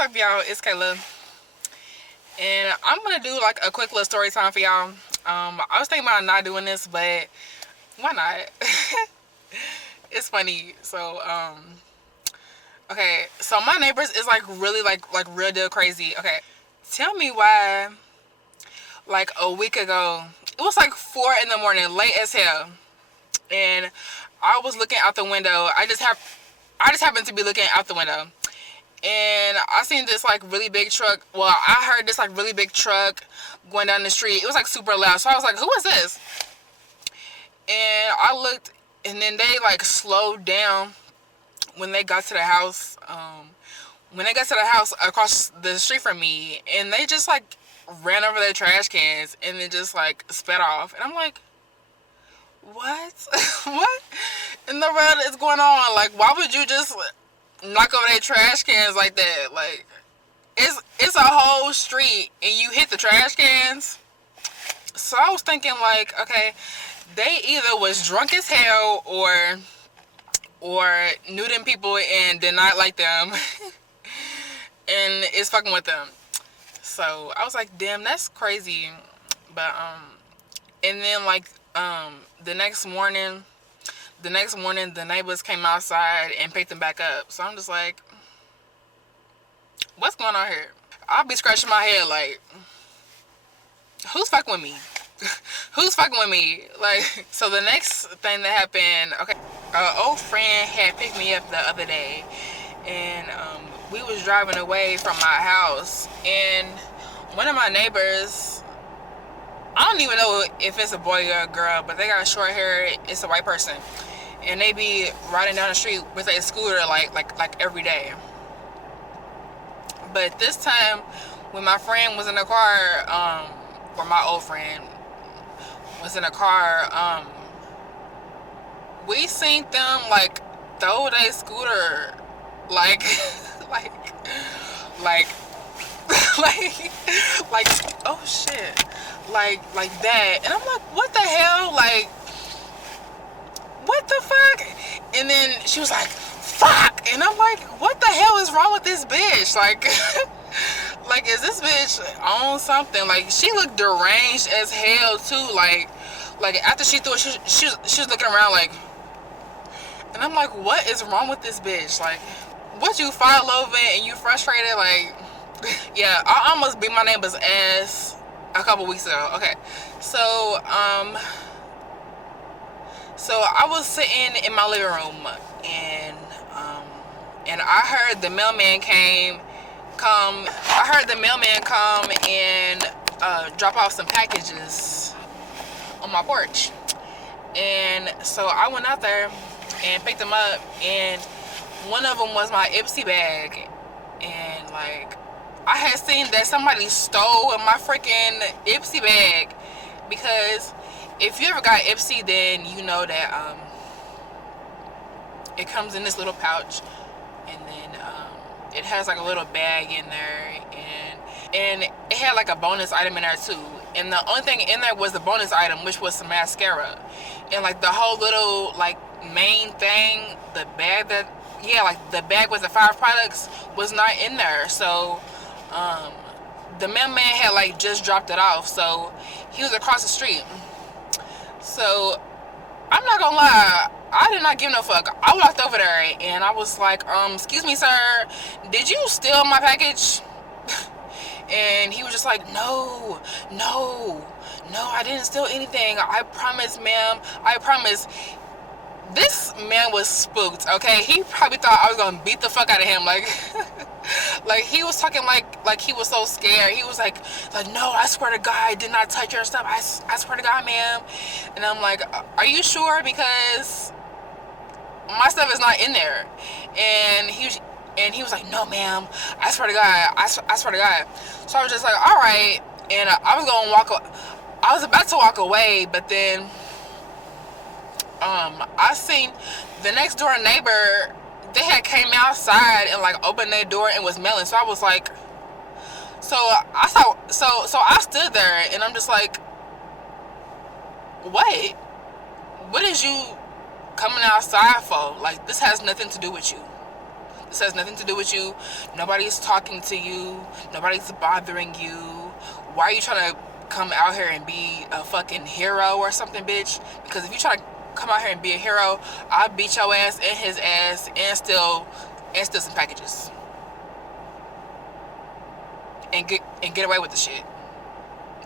What's up, y'all? It's Kayla, and I'm gonna do like a quick little story time for y'all. I was thinking about not doing this, but why not? It's funny. So, okay. So my neighbors is like really like real deal crazy. Okay, tell me why. Like a week ago, it was like 4 in the morning, late as hell, and I was looking out the window. I just happened to be looking out the window. And I seen this like really big truck. Well, I heard this like really big truck going down the street. It was like super loud. So I was like, who is this? And I looked, and then they like slowed down when they got to the house. When they got to the house across the street from me, and they just like ran over their trash cans and then just like sped off. And I'm like, what? What in the world is going on? Like, why would you just knock over their trash cans like that? Like, it's a whole street and you hit the trash cans. So I was thinking like, okay, they either was drunk as hell or knew them people and did not like them and is fucking with them. So I was like, damn, that's crazy. But and then like the next morning the neighbors came outside and picked them back up. So I'm just like, what's going on here? I'll be scratching my head like, who's fucking with me? Who's fucking with me? Like, so the next thing that happened, okay, an old friend had picked me up the other day, and we was driving away from my house, and one of my neighbors, I don't even know if it's a boy or a girl, but they got short hair. It's a white person, and they be riding down the street with a scooter like every day. But this time, when my friend was in the car, or my old friend was in a car, we seen them like throw their scooter like like like like oh shit, like that. And I'm like, what the hell? Like, what the fuck? And then she was like, fuck. And I'm like, what the hell is wrong with this bitch? Like like, is this bitch on something? Like, she looked deranged as hell too. Like after she threw it, she was looking around like, and I'm like, what is wrong with this bitch? Like, what, you fall over and you frustrated? Like, yeah, I almost beat my neighbor's ass a couple weeks ago. Okay, so I was sitting in my living room, and I heard the mailman come and drop off some packages on my porch. And so I went out there and picked them up, and one of them was my Ipsy bag. And like, I had seen that somebody stole my freaking Ipsy bag, because if you ever got Ipsy, then you know that it comes in this little pouch, and then it has like a little bag in there, and it had like a bonus item in there too. And the only thing in there was the bonus item, which was some mascara. And like the whole little like main thing, the bag like the bag with the 5 products was not in there. So the mailman had like just dropped it off, so he was across the street. So I'm not gonna lie, I did not give no fuck. I walked over there and I was like, excuse me, sir, did you steal my package? And he was just like, no, I didn't steal anything. I promise, ma'am. I promise. This man was spooked, okay? He probably thought I was gonna beat the fuck out of him. Like, like he was talking like he was so scared. He was like, no, I swear to God, I did not touch your stuff. I swear to God, ma'am. And I'm like, are you sure? Because my stuff is not in there. And he was like, no, ma'am, I swear to God, I swear to God. So I was just like, all right. And I was about to walk away, but then I seen the next door neighbor, they had came outside and like opened their door and was mailing. So I was like, so I stood there and I'm just like, wait, what is you coming outside for? Like, this has nothing to do with you. This has nothing to do with you. Nobody's talking to you. Nobody's bothering you. Why are you trying to come out here and be a fucking hero or something, bitch? Because if you try to come out here and be a hero, I'll beat your ass and his ass and steal some packages. And get away with the shit.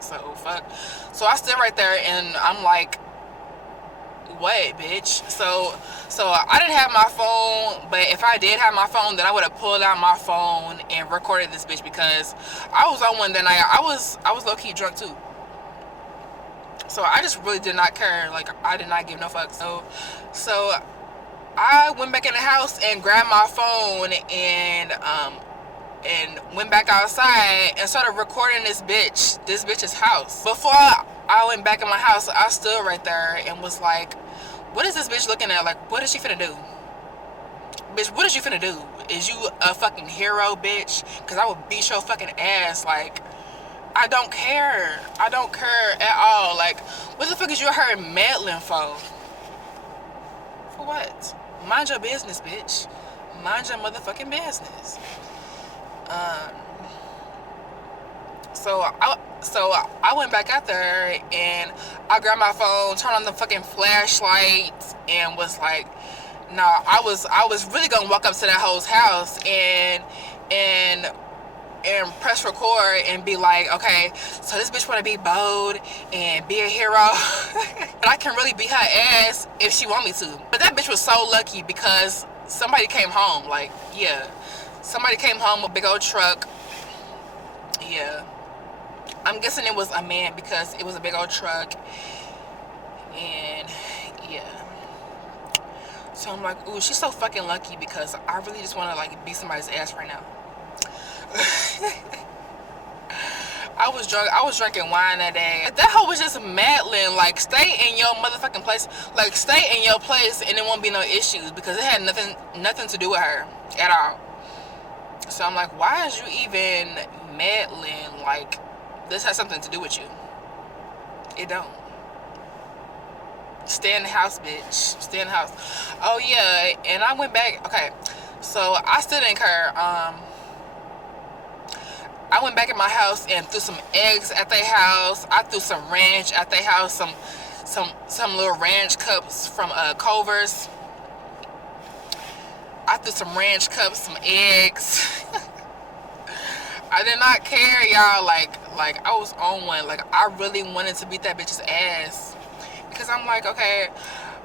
So fuck. So I stood right there and I'm like, what, bitch? So I didn't have my phone, but if I did have my phone, then I would have pulled out my phone and recorded this bitch, because I was on one that night. I was low-key drunk too. So I just really did not care. Like, I did not give no fucks. So I went back in the house and grabbed my phone and went back outside and started recording this bitch's house. Before I went back in my house, I stood right there and was like, what is this bitch looking at? Like, what is she finna do? Bitch, what is you finna do? Is you a fucking hero, bitch? Because I will beat your fucking ass. Like, I don't care. I don't care at all. Like, what the fuck is you out here meddling for? For what? Mind your business, bitch. Mind your motherfucking business. So I went back out there and I grabbed my phone, turned on the fucking flashlight, and was like, no, I was really gonna walk up to that hoe's house and press record and be like, okay, so this bitch wanna be bold and be a hero. And I can really beat her ass if she want me to. But that bitch was so lucky because somebody came home. Like, yeah, somebody came home with a big old truck. Yeah, I'm guessing it was a man because it was a big old truck. And yeah, so I'm like, ooh, she's so fucking lucky, because I really just want to like beat somebody's ass right now. I was drinking wine that day. That hoe was just meddling. Like, stay in your motherfucking place. Like, stay in your place and there won't be no issues, because it had nothing to do with her at all. So I'm like, why is you even meddling? Like, this has something to do with you. It don't. Stay in the house, bitch. Stay in the house. Oh yeah, and I went back. Okay, so I still didn't care. I went back in my house and threw some eggs at their house. I threw some ranch at their house. Some little ranch cups from Culver's. I threw some ranch cups, some eggs. I did not care, y'all. Like I was on one. Like, I really wanted to beat that bitch's ass, because I'm like, okay,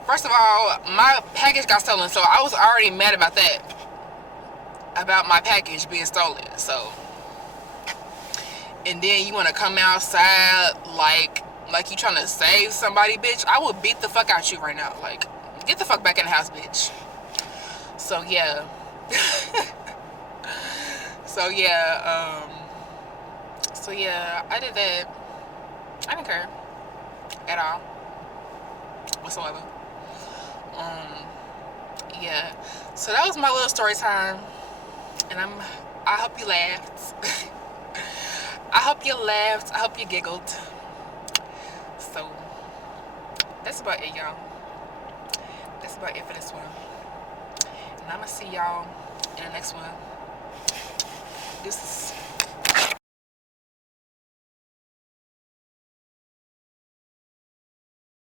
first of all, my package got stolen, so I was already mad about that, about my package being stolen. So, and then you want to come outside like you trying to save somebody, bitch. I will beat the fuck out you right now. Like, get the fuck back in the house, bitch. So yeah. So yeah, I did that. I didn't care at all whatsoever. Yeah, so that was my little story time, and I hope you laughed. I hope you laughed. I hope you giggled. So that's about it, y'all. That's about it for this one, and I'm gonna see y'all in the next one. Deuces.